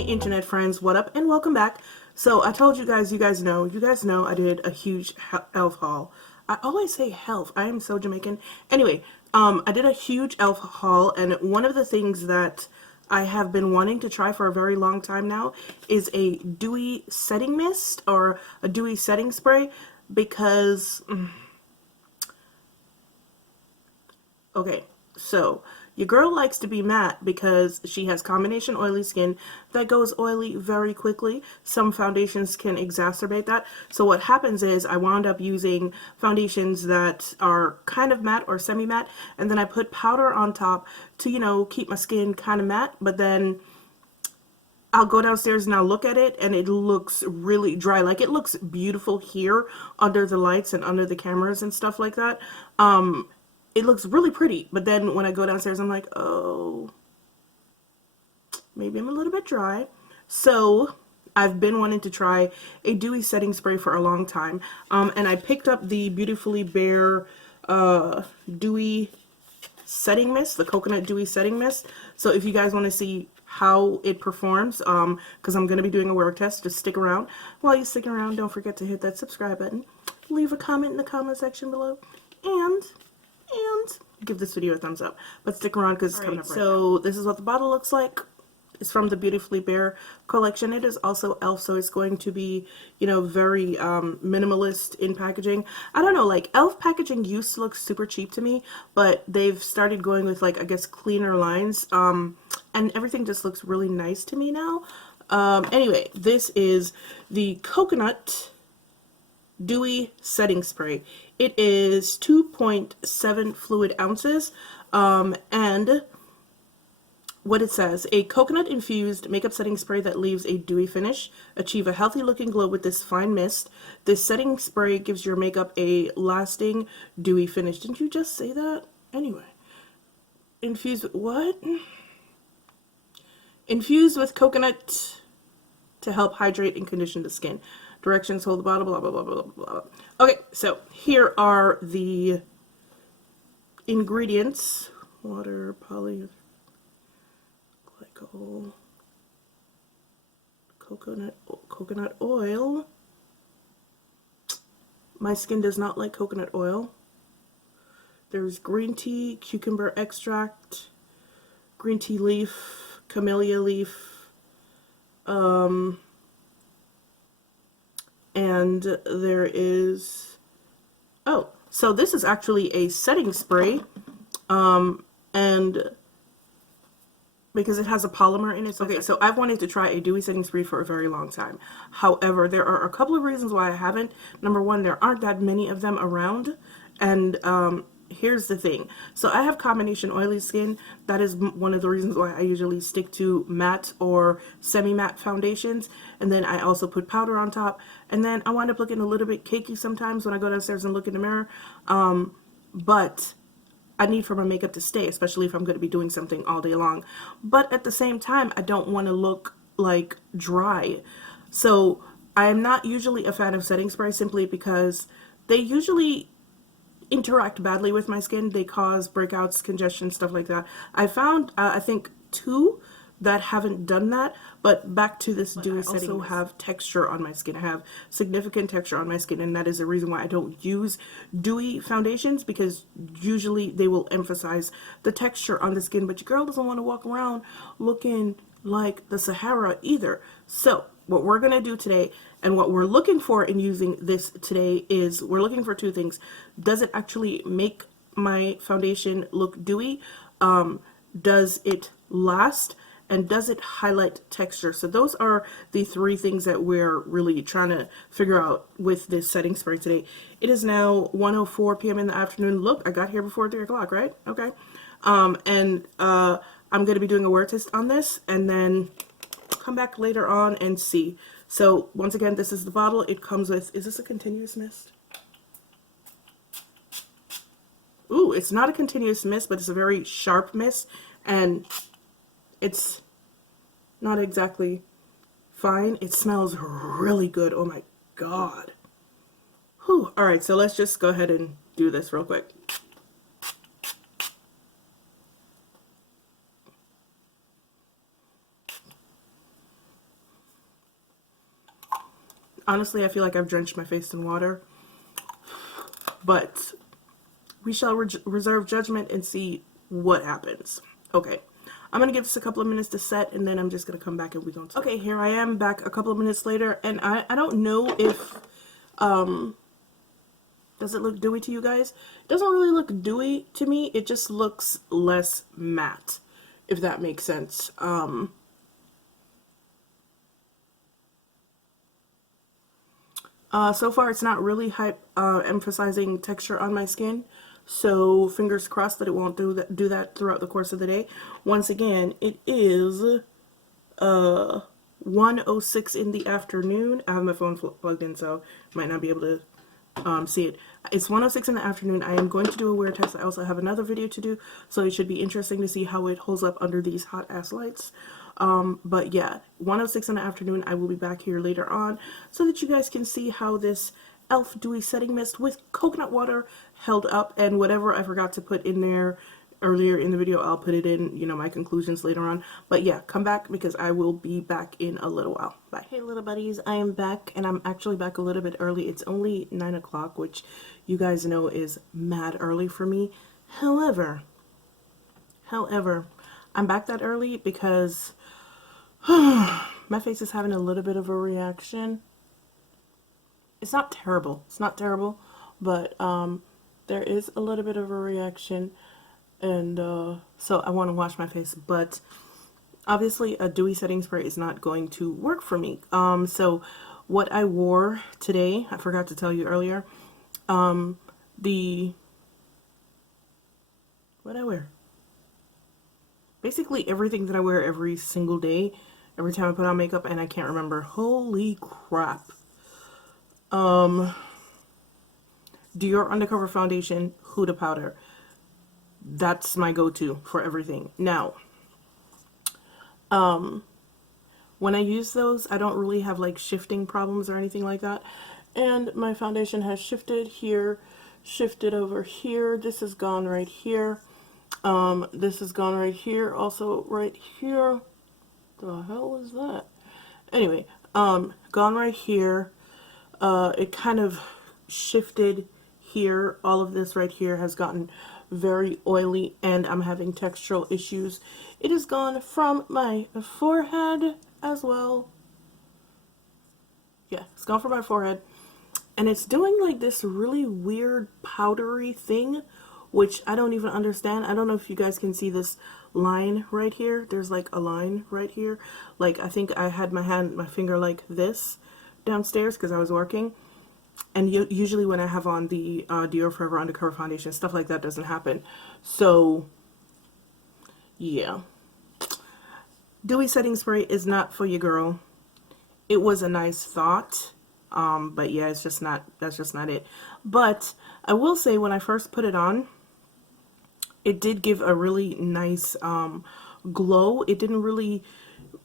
Hey internet friends, what up and welcome back. So I told you guys know I did a huge elf haul. I always say health. I am so Jamaican. Anyway, I did a huge elf haul, and one of the things that I have been wanting to try for a very long time now is a dewy setting mist or a dewy setting spray because okay, so your girl likes to be matte because she has combination oily skin that goes oily very quickly. Some foundations can exacerbate that. So what happens is I wound up using foundations that are kind of matte or semi-matte, and then I put powder on top to, you know, keep my skin kind of matte, but then I'll go downstairs and I'll look at it and it looks really dry. Like, it looks beautiful here under the lights and under the cameras and stuff like that. It looks really pretty, but then when I go downstairs, I'm like, oh, maybe I'm a little bit dry. So I've been wanting to try a dewy setting spray for a long time, and I picked up the Beautifully Bare dewy setting mist, the coconut dewy setting mist. So if you guys want to see how it performs, because I'm going to be doing a wear test, just stick around. While you stick around, don't forget to hit that subscribe button, leave a comment in the comment section below, and give this video a thumbs up. But stick around because it's coming up right now. So this is what the bottle looks like. It's from the Beautifully Bare collection. It is also e.l.f., so it's going to be, you know, very minimalist in packaging. I don't know, like, e.l.f. packaging used to look super cheap to me, but they've started going with, like, I guess, cleaner lines, and everything just looks really nice to me now. Anyway, this is the Coconut Dewy Setting Spray. It is 2.7 fluid ounces, and what it says: a coconut infused makeup setting spray that leaves a dewy finish. Achieve a healthy looking glow with this fine mist. This setting spray gives your makeup a lasting dewy finish. Didn't you just say that? Anyway, infused with what? Infused with coconut to help hydrate and condition the skin. Directions: hold the bottle, blah blah blah blah blah. Okay, so here are the ingredients: water, polyglycol, coconut oil. My skin does not like coconut oil. There's green tea, cucumber extract, green tea leaf, camellia leaf, and there is, oh, so this is actually a setting spray, and because it has a polymer in it. Okay, so I've wanted to try a dewy setting spray for a very long time. However, there are a couple of reasons why I haven't. Number one, there aren't that many of them around, and here's the thing. So I have combination oily skin. That is one of the reasons why I usually stick to matte or semi-matte foundations, and then I also put powder on top, and then I wind up looking a little bit cakey sometimes when I go downstairs and look in the mirror, but I need for my makeup to stay, especially if I'm going to be doing something all day long. But at the same time, I don't want to look like dry. So I am not usually a fan of setting spray simply because they usually interact badly with my skin. They cause breakouts, congestion, stuff like that. I found, I think, 2 that haven't done that, but back to this dewy setting. I also have texture on my skin. I have significant texture on my skin, and that is the reason why I don't use dewy foundations, because usually they will emphasize the texture on the skin, but your girl doesn't want to walk around looking like the Sahara either. So what we're going to do today, and what we're looking for in using this today, is we're looking for 2 things. Does it actually make my foundation look dewy? Does it last? And does it highlight texture? So those are the 3 things that we're really trying to figure out with this setting spray today. It is now 1:04 p.m. in the afternoon. Look, I got here before 3 o'clock, right? Okay. I'm going to be doing a wear test on this, and then come back later on and see. So once again, this is the bottle. It comes with, is this a continuous mist? Ooh, it's not a continuous mist, but it's a very sharp mist, and it's not exactly fine. It smells really good. Oh my god. Whew. Alright, so let's just go ahead and do this real quick. Honestly, I feel like I've drenched my face in water, but we shall reserve judgment and see what happens. Okay, I'm gonna give this a couple of minutes to set, and then I'm just gonna come back and we're gonna talk. Okay, here I am back a couple of minutes later, and I don't know if does it look dewy to you guys? It doesn't really look dewy to me. It just looks less matte, if that makes sense. So far, it's not really emphasizing texture on my skin. So fingers crossed that it won't do that throughout the course of the day. Once again, it is 1:06 in the afternoon. I have my phone plugged in, so might not be able to see it. It's 1:06 in the afternoon. I am going to do a wear test. I also have another video to do, so it should be interesting to see how it holds up under these hot ass lights. But yeah, 1:06 in the afternoon. I will be back here later on so that you guys can see how this e.l.f. Dewy Setting Mist with coconut water held up, and whatever I forgot to put in there earlier in the video, I'll put it in, you know, my conclusions later on. But yeah, come back because I will be back in a little while. Bye. Hey little buddies, I am back, and I'm actually back a little bit early. It's only 9 o'clock, which you guys know is mad early for me. However, I'm back that early because my face is having a little bit of a reaction. It's not terrible. It's not terrible, but there is a little bit of a reaction, and so I want to wash my face. But obviously, a dewy setting spray is not going to work for me. So what I wore today, I forgot to tell you earlier. What I wear? Basically everything that I wear every single day, every time I put on makeup, and I can't remember. Holy crap. Dior Undercover Foundation, Huda Powder. That's my go-to for everything. Now, when I use those, I don't really have like shifting problems or anything like that. And my foundation has shifted here, shifted over here. This has gone right here. This has gone right here, also right here. The hell was that? Anyway, gone right here. It kind of shifted here. All of this right here has gotten very oily, and I'm having textural issues. It has gone from my forehead as well. Yeah, it's gone from my forehead. And it's doing like this really weird powdery thing, which I don't even understand. I don't know if you guys can see this line right here. There's like a line right here. Like, I think I had my finger like this downstairs because I was working. And usually when I have on the Dior Forever Undercover Foundation, stuff like that doesn't happen. So, yeah. Dewy Setting Spray is not for you, girl. It was a nice thought. But yeah, that's just not it. But I will say, when I first put it on, it did give a really nice glow. It didn't really,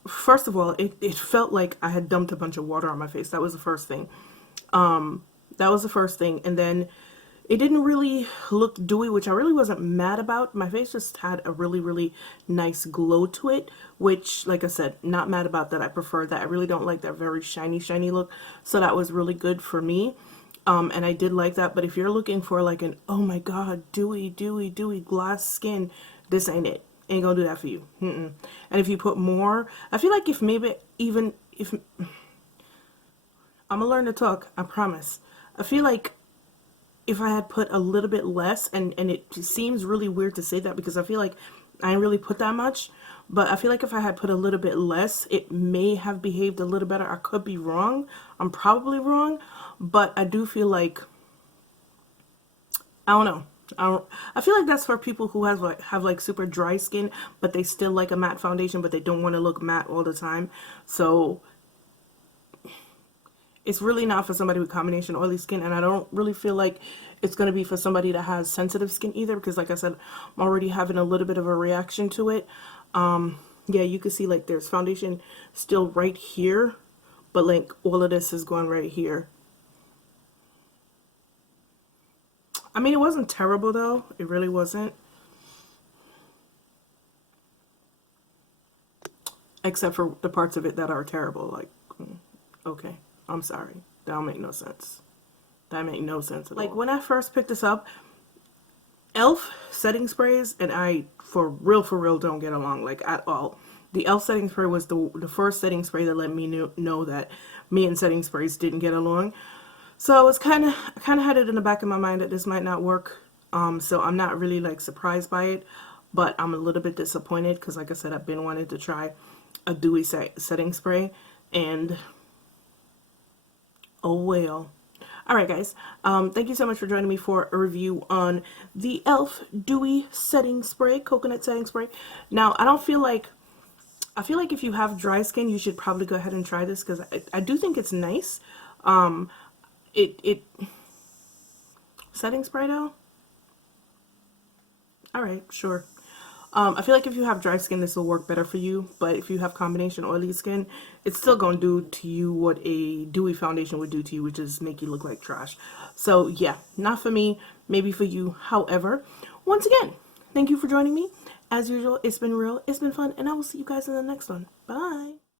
first of all, it felt like I had dumped a bunch of water on my face. That was the first thing. And then it didn't really look dewy, which I really wasn't mad about. My face just had a really, really nice glow to it, which, like I said, not mad about that. I prefer that. I really don't like that very shiny, shiny look. So that was really good for me. And I did like that. But if you're looking for like an, oh my God, dewy, dewy, dewy glass skin, this ain't it. Ain't gonna do that for you. And if you put more, I feel like if maybe even if, I'm gonna learn to talk, I promise. I feel like if I had put a little bit less, and it seems really weird to say that because I feel like I didn't really put that much, but I feel like if I had put a little bit less, it may have behaved a little better. I could be wrong. I'm probably wrong, but I do feel like, I don't know. I feel like that's for people who have like super dry skin, but they still like a matte foundation, but they don't want to look matte all the time. So it's really not for somebody with combination oily skin, and I don't really feel like it's going to be for somebody that has sensitive skin either, because like I said, I'm already having a little bit of a reaction to it. Yeah, you can see like there's foundation still right here, but like all of this is going right here. I mean, it wasn't terrible though. It really wasn't. Except for the parts of it that are terrible. Like, okay, I'm sorry. That don't make no sense. That make no sense at all. Like, when I first picked this up, e.l.f. setting sprays and I, for real, don't get along, like, at all. The e.l.f. setting spray was the first setting spray that let me know that me and setting sprays didn't get along. So I was kind of had it in the back of my mind that this might not work. So I'm not really, like, surprised by it, but I'm a little bit disappointed because, like I said, I've been wanting to try a dewy setting spray, and oh well. Alright guys, thank you so much for joining me for a review on the e.l.f. Dewy Setting Spray, Coconut Setting Spray. Now, I feel like if you have dry skin, you should probably go ahead and try this, because I do think it's nice. Setting spray though? Alright, sure. I feel like if you have dry skin, this will work better for you, but if you have combination oily skin, it's still going to do to you what a dewy foundation would do to you, which is make you look like trash. So yeah, not for me, maybe for you. However, once again, thank you for joining me. As usual, it's been real, it's been fun, and I will see you guys in the next one. Bye!